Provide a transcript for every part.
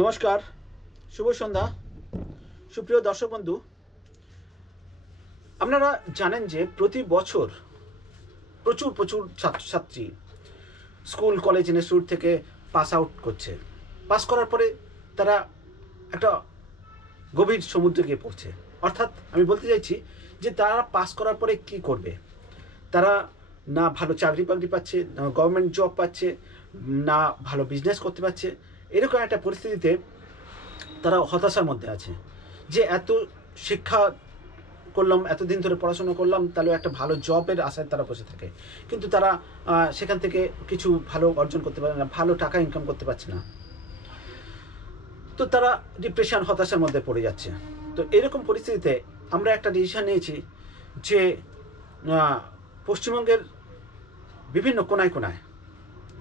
নমস্কার, শুভ সন্ধ্যা, সুপ্রিয় দর্শক বন্ধু। আপনারা জানেন যে প্রতি বছর প্রচুর প্রচুর ছাত্রছাত্রী স্কুল কলেজ ইনস্টিটিউট থেকে পাস আউট করছে। পাস করার পরে তারা একটা গভীর সমুদ্রে গিয়ে পড়ছে। অর্থাৎ আমি বলতে চাইছি যে তারা পাস করার পরে কি করবে। তারা না ভালো চাকরি বাকরি পাচ্ছে, না গভর্নমেন্ট জব পাচ্ছে, না ভালো বিজনেস করতে পারছে। এরকম একটা পরিস্থিতিতে তারা হতাশার মধ্যে আছে যে এত শিক্ষা করলাম, এতদিন ধরে পড়াশোনা করলাম, তাহলে একটা ভালো জবের আশায় তারা বসে থাকে, কিন্তু তারা সেখান থেকে কিছু ভালো অর্জন করতে পারে না, ভালো টাকা ইনকাম করতে পারছে না। তো তারা ডিপ্রেশন, হতাশার মধ্যে পড়ে যাচ্ছে। তো এরকম পরিস্থিতিতে আমরা একটা ডিসিশন নিয়েছি যে পশ্চিমবঙ্গের বিভিন্ন কোনায় কোনায়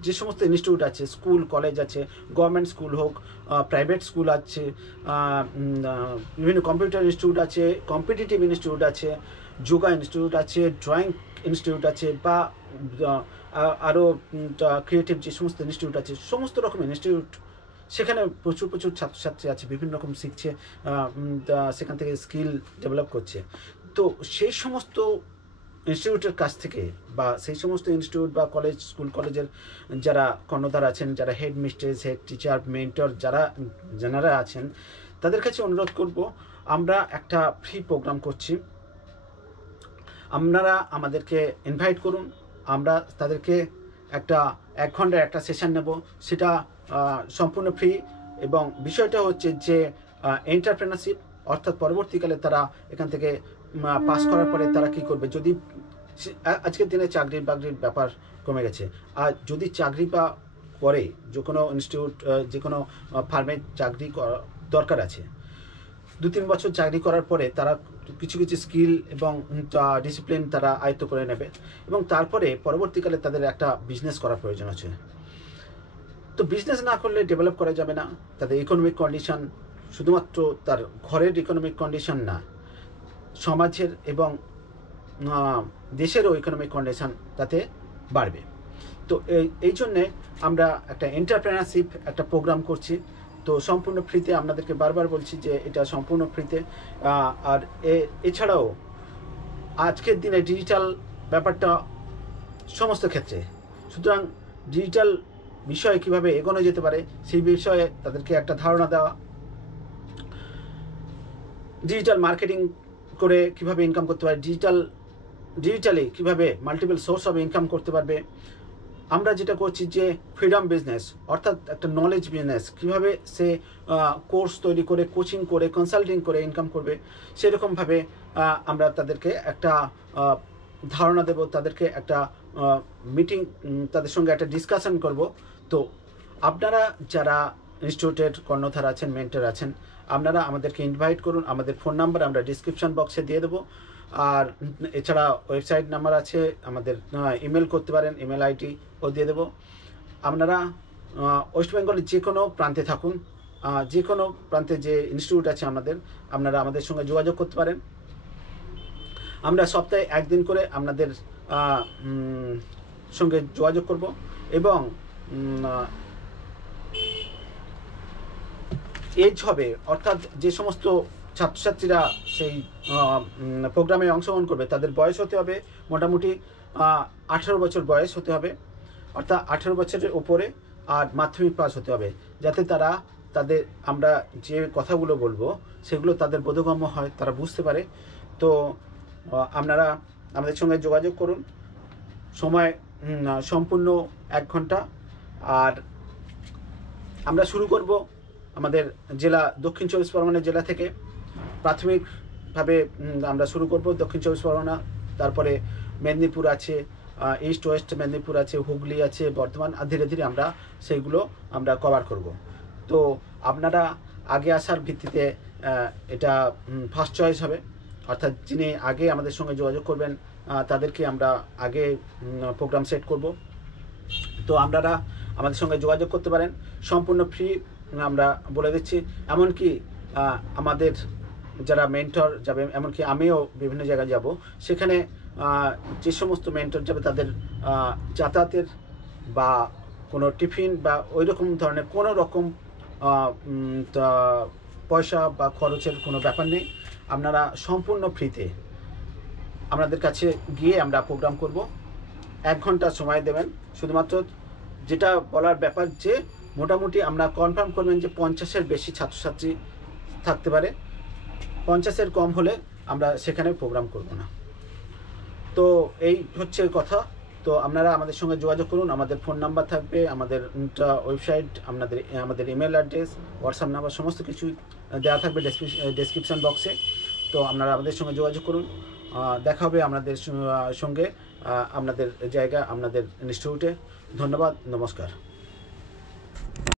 যে সমস্ত ইনস্টিটিউট আছে, স্কুল কলেজ আছে, গভর্নমেন্ট স্কুল হোক, প্রাইভেট স্কুল আছে, বিভিন্ন কম্পিউটার ইনস্টিটিউট আছে, কম্পিটিটিভ ইনস্টিটিউট আছে, যোগা ইনস্টিটিউট আছে, ড্রয়িং ইনস্টিটিউট আছে, বা আরও ক্রিয়েটিভ যে সমস্ত ইনস্টিটিউট আছে, সমস্ত রকম ইনস্টিটিউট, সেখানে প্রচুর প্রচুর ছাত্রছাত্রী আছে, বিভিন্ন রকম শিখছে, সেখান থেকে স্কিল ডেভেলপ করছে। তো সেই সমস্ত ইনস্টিটিউটের কাছ থেকে, বা সেই সমস্ত ইনস্টিটিউট বা কলেজ, স্কুল কলেজের যারা কর্ণধার আছেন, যারা head mistress, head teacher, mentor যারা আছেন, তাদের কাছে অনুরোধ করব, আমরা একটা ফ্রি প্রোগ্রাম করছি, আপনারা আমাদেরকে ইনভাইট করুন। আমরা তাদেরকে একটা 1 ঘন্টার একটা সেশন নেব, সেটা সম্পূর্ণ ফ্রি। এবং বিষয়টা হচ্ছে যে এন্টারপ্রেনারশিপ, অর্থাৎ পরবর্তীকালে তারা এখান থেকে পাস করার পরে তারা কি করবে। যদি আজকের দিনে চাকরি বাকরির ব্যাপার কমে গেছে, আর যদি চাকরি বা করে, যে কোনো ইনস্টিটিউট, যে কোনো ফার্মে চাকরি দরকার আছে, 2-3 বছর চাকরি করার পরে তারা কিছু কিছু স্কিল এবং ডিসিপ্লিন তারা আয়ত্ত করে নেবে, এবং তারপরে পরবর্তীকালে তাদের একটা বিজনেস করার প্রয়োজন আছে। তো বিজনেস না করলে ডেভেলপ করা যাবে না। তাদের ইকোনমিক কন্ডিশন, শুধুমাত্র তার ঘরের ইকোনমিক কন্ডিশন না, সমাজের এবং দেশেরও ইকোনমিক কন্ডিশন তাতে বাড়বে। তো এই জন্যে আমরা একটা এন্টারপ্রেনারশিপ একটা প্রোগ্রাম করছি। তো সম্পূর্ণ ফ্রিতে, আপনাদেরকে বারবার বলছি যে এটা সম্পূর্ণ ফ্রিতে। আর এছাড়াও আজকের দিনে ডিজিটাল ব্যাপারটা সমস্ত ক্ষেত্রে, সুতরাং ডিজিটাল বিষয়ে কীভাবে এগোনো যেতে পারে সেই বিষয়ে তাদেরকে একটা ধারণা দেওয়া, ডিজিটাল মার্কেটিং করে কীভাবে ইনকাম করতে পারে, ডিজিটালি কীভাবে মাল্টিপল সোর্স অফ ইনকাম করতে পারবে। আমরা যেটা করছি যে ফ্রিডম বিজনেস, অর্থাৎ একটা নলেজ বিজনেস, কীভাবে সে কোর্স তৈরি করে, কোচিং করে, কনসাল্টিং করে ইনকাম করবে, সেরকমভাবে আমরা তাদেরকে একটা ধারণা দেব, তাদেরকে একটা মিটিং, তাদের সঙ্গে একটা ডিসকাশন করব। তো আপনারা যারা ইনস্টিটিউটের কর্ণধার আছেন, মেন্টর আছেন, আপনারা আমাদেরকে ইনভাইট করুন। আমাদের ফোন নাম্বার আমরা ডিসক্রিপশন বক্সে দিয়ে দেবো, আর এছাড়া ওয়েবসাইট নাম্বার আছে, আমাদের ইমেল করতে পারেন, ইমেল আইডি ও দিয়ে দেবো। আপনারা ওয়েস্ট বেঙ্গলের যে কোনো প্রান্তে থাকুন, যে কোনো প্রান্তে যে ইনস্টিটিউট আছে আপনারা আমাদের সঙ্গে যোগাযোগ করতে পারেন। আমরা সপ্তাহে 1 দিন করে আপনাদের সঙ্গে যোগাযোগ করব, এবং এজ হবে, অর্থাৎ যে সমস্ত ছাত্রছাত্রীরা সেই প্রোগ্রামে অংশগ্রহণ করবে তাদের বয়স হতে হবে মোটামুটি 18 বছর বয়স হতে হবে, অর্থাৎ 18 বছরের উপরে, আর মাধ্যমিক পাস হতে হবে, যাতে আমরা যে কথাগুলো বলবো সেগুলো তাদের বোধগম্য হয়, তারা বুঝতে পারে। তো আপনারা আমাদের সঙ্গে যোগাযোগ করুন। সময় সম্পূর্ণ 1 ঘন্টা। আর আমরা শুরু করব আমাদের জেলা, দক্ষিণ 24 পরগনা জেলা থেকে। প্রাথমিকভাবে আমরা শুরু করব দক্ষিণ 24 পরগনা, তারপরে মেদিনীপুর আছে, ইস্ট ওয়েস্ট মেদিনীপুর আছে, হুগলি আছে, বর্ধমান, আর ধীরে ধীরে আমরা সেইগুলো আমরা কভার করব। তো আপনারা আগে আসার ভিত্তিতে এটা ফার্স্ট চয়েস হবে, অর্থাৎ যিনি আগে আমাদের সঙ্গে যোগাযোগ করবেন তাদেরকে আমরা আগে প্রোগ্রাম সেট করব। তো আপনারা আমাদের সঙ্গে যোগাযোগ করতে পারেন, সম্পূর্ণ ফ্রি আমরা বলে দিচ্ছি। এমনকি আমাদের যারা মেন্টর যাবে, এমনকি আমিও বিভিন্ন জায়গায় যাব, সেখানে যে সমস্ত মেন্টর যাবে তাদের যাতায়াতের বা কোনো টিফিন বা ওই রকম ধরনের কোনো রকম তা পয়সা বা খরচের কোনো ব্যাপার নেই। আপনারা সম্পূর্ণ ফ্রিতে আপনাদের কাছে গিয়ে আমরা প্রোগ্রাম করব। 1 ঘন্টা সময় দেবেন। শুধুমাত্র যেটা বলার ব্যাপার যে মোটামুটি আমরা কনফার্ম করবেন যে 50-এর বেশি ছাত্রছাত্রী থাকতে পারে। 50-এর কম হলে আমরা সেখানে প্রোগ্রাম করব না। তো এই হচ্ছে কথা। তো আপনারা আমাদের সঙ্গে যোগাযোগ করুন। আমাদের ফোন নাম্বার থাকবে, আমাদের ওয়েবসাইট, আমাদের ইমেল অ্যাড্রেস, হোয়াটসঅ্যাপ নাম্বার সমস্ত কিছুই দেওয়া থাকবে ডেসক্রিপশন বক্সে। তো আপনারা আমাদের সঙ্গে যোগাযোগ করুন। দেখা হবে আপনাদের সঙ্গে আপনাদের জায়গা, আপনাদের ইনস্টিটিউটে। ধন্যবাদ, নমস্কার।